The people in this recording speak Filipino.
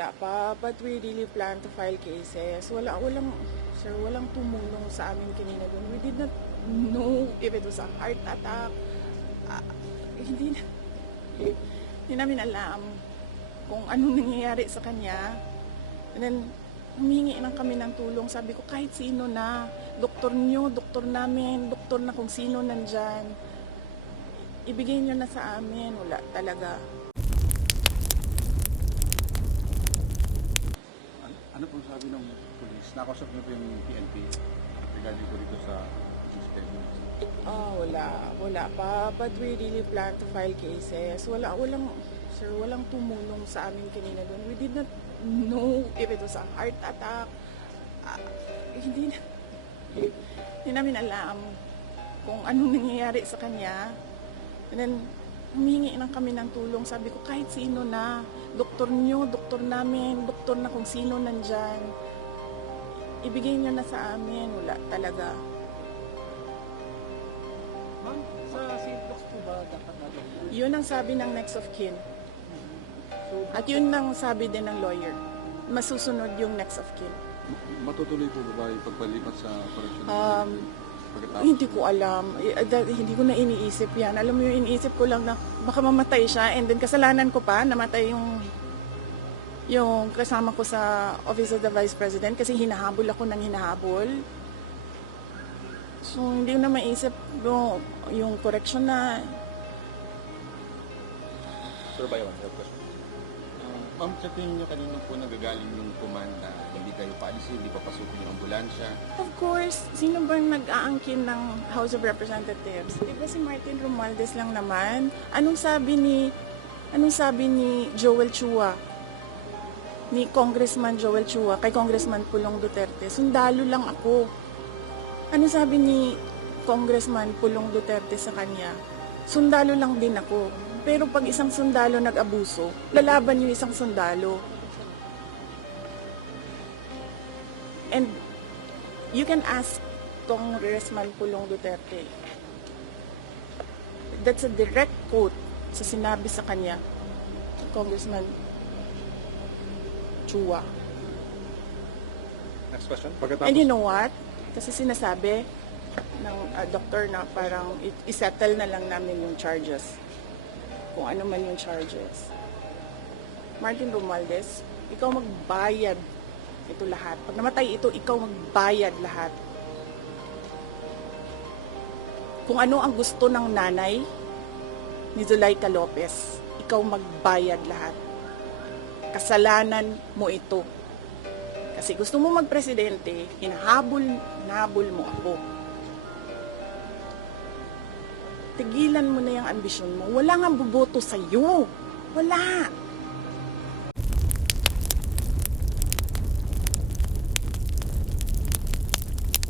wala pa, but we really plan to file cases. Wala, walang, sir, walang tumulong sa amin kanina doon. We did not know if it was a heart attack. Ah, hindi na, hindi namin alam kung anong nangyayari sa kanya. And then, humingi lang kami ng tulong. Sabi ko, kahit sino na, doktor nyo, doktor namin, doktor na kung sino nandyan, ibigay nyo na sa amin. Wala talaga. Ano, ano pong sabi ng police? Nakausap niyo po yung PNP regarding po dito sa. Ah, wala. Wala pa. But we really plan to file cases. Wala, walang, sir, walang tumulong sa amin kanina doon. We did not know if it was a heart attack. Ah, hindi na, hindi namin alam kung anong nangyayari sa kanya. And then, humingi lang kami ng tulong. Sabi ko, kahit sino na, doktor nyo, doktor namin, doktor na kung sino nandyan, ibigay nyo na sa amin. Wala talaga. Ma'am, sa Sintox po ba dapat natin? Yun ang sabi ng next of kin. At yun ang sabi din ng lawyer. Masusunod yung next of kin. Matutuloy po ba yung pagpalipat sa correctional Um? Pagkatapos Hindi ko alam. Eh, da- Hindi ko na iniisip yan. Alam mo yung iniisip ko lang na baka mamatay siya and then kasalanan ko pa, namatay yung yung kasama ko sa Office of the Vice President kasi hinahabol ako ng hinahabol. So, hindi ko na maisip yung, yung correction na Sir Bayawan, I ma'am, sa tingin nyo kanina po nagagaling yung command hindi kayo paalisin, hindi papasukin yung ambulansya. Of course, sino bang nag-aangkin ng House of Representatives? Di ba si Martin Romualdez lang naman? Anong sabi ni Anong sabi ni Joel Chua? Ni Congressman Joel Chua kay Congressman Pulong Duterte, sundalo lang ako. Ano sabi ni Congressman Pulong Duterte sa kanya? Sundalo lang din ako. Pero pag isang sundalo nag-abuso, lalaban yung isang sundalo. And you can ask Congressman Pulong Duterte. That's a direct quote sa sinabi sa kanya, Congressman Chua. Next question. Pagkatapos, And you know what? Kasi sinasabi ng uh, doktor na parang i- isettle na lang namin yung charges. Kung ano man yung charges. Martin Romualdez, ikaw magbayad ito lahat. Pag namatay ito, ikaw magbayad lahat. Kung ano ang gusto ng nanay ni Zuleika Lopez, ikaw magbayad lahat. Kasalanan mo ito. Kasi gusto mo magpresidente, hinahabol, nahabol mo ako. Tigilan mo na yung ambisyon mo. Wala nga boboto sa'yo. Wala.